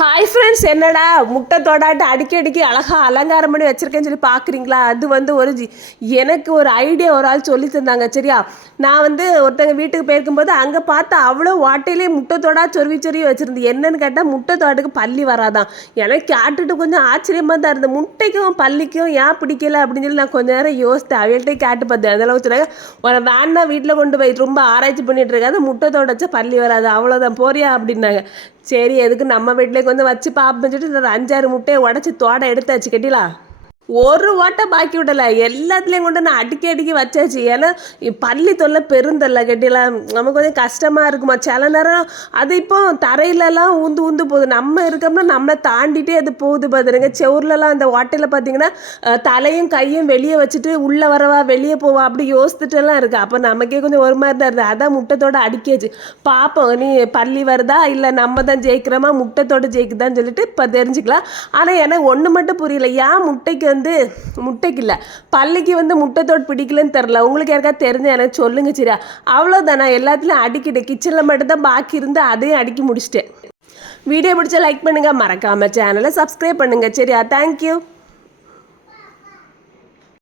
Hi friends என்னடா? முட்டை தொடாட்டு அடிக்கி அடிக்கி அழகாக அலங்காரம் பண்ணி வச்சுருக்கேன்னு சொல்லி பார்க்குறீங்களா அது வந்து ஒரு ஜி எனக்கு ஒரு ஐடியா ஒரு ஆள் சொல்லி தந்தாங்க சரியா? நான் வந்து ஒருத்தங்க வீட்டுக்கு போயிருக்கும்போது அங்கே பார்த்தா அவ்வளோ வாட்டையிலே முட்டை தொடா சொருவி சொருவி வச்சுருந்து என்னன்னு கேட்டால் முட்டை தோட்டுக்கு பள்ளி வராதான். எனக்கு கேட்டுட்டு கொஞ்சம் ஆச்சரியமாக தான் இருந்தது. முட்டைக்கும் பள்ளிக்கும் ஏன் பிடிக்கல அப்படின்னு சொல்லி நான் கொஞ்ச நேரம் யோசித்தேன். அவள்கிட்ட கேட்டு பார்த்தேன். அதெல்லாம் வச்சுருக்காங்க ஒரு வேன்னா வீட்டில் கொண்டு போய் ரொம்ப ஆராய்ச்சி பண்ணிட்டு இருக்காது. முட்டை தொடச்சா பள்ளி வராது. அவ்வளோதான் போறியா? அப்படின்னாங்க. சரி எதுக்கு நம்ம வீட்டிலே கொஞ்சம் வச்சு பார்ப்போம் சொல்லிட்டு ஒரு அஞ்சாறு முட்டையை உடச்சி தோட எடுத்தாச்சு கேட்டீங்களா ஒரு வாட்டை பாக்கி விடலை. எல்லாத்துலேயும் கொண்டு நான் அடிக்கி அடிக்கி வச்சாச்சு. ஏன்னா பள்ளி தொல்லை பெருந்தல்ல கட்டிலாம். நமக்கு கொஞ்சம் கஷ்டமாக இருக்குமா? சில நேரம் அது இப்போ தரையிலலாம் ஊந்து ஊந்து போகுது. நம்ம இருக்கோம்னா நம்மளை தாண்டிட்டே அது போகுது பார்த்துருங்க செவர்லலாம் அந்த ஓட்டையில் பார்த்தீங்கன்னா தலையும் கையும் வெளியே வச்சுட்டு உள்ளே வரவா வெளியே போவா அப்படி யோசித்துட்டுலாம் இருக்கு. அப்போ நமக்கே கொஞ்சம் ஒரு மாதிரி தான் இருக்குது அதான் முட்டத்தோட அடிக்காச்சு பார்ப்போம் நீ பள்ளி வருதா? இல்லை நம்ம தான் ஜெயிக்கிறோமா? முட்டத்தோட ஜெயிக்குதான்னு சொல்லிட்டு இப்போ தெரிஞ்சுக்கலாம். ஆனால் எனக்கு ஒன்று மட்டும் புரியல. ஏன் முட்டைக்கு வந்து முட்டைக்கு இல்லை பள்ளிக்கு வந்து முட்டைத்தோடு பிடிக்கலன்னு தெரில. உங்களுக்கு யாருக்கா தெரிஞ்ச எனக்கு சொல்லுங்க சரியா. அவ்வளோதானா எல்லாத்துலையும் அடிக்கிட்டு கிச்சனில் மட்டும்தான் பாக்கி இருந்து அதையும் அடுக்கி முடிச்சிட்டேன். வீடியோ பிடிச்சா லைக் பண்ணுங்கள் மறக்காமல் சேனலை சப்ஸ்கிரைப் பண்ணுங்கள் சரியா. தேங்க்யூ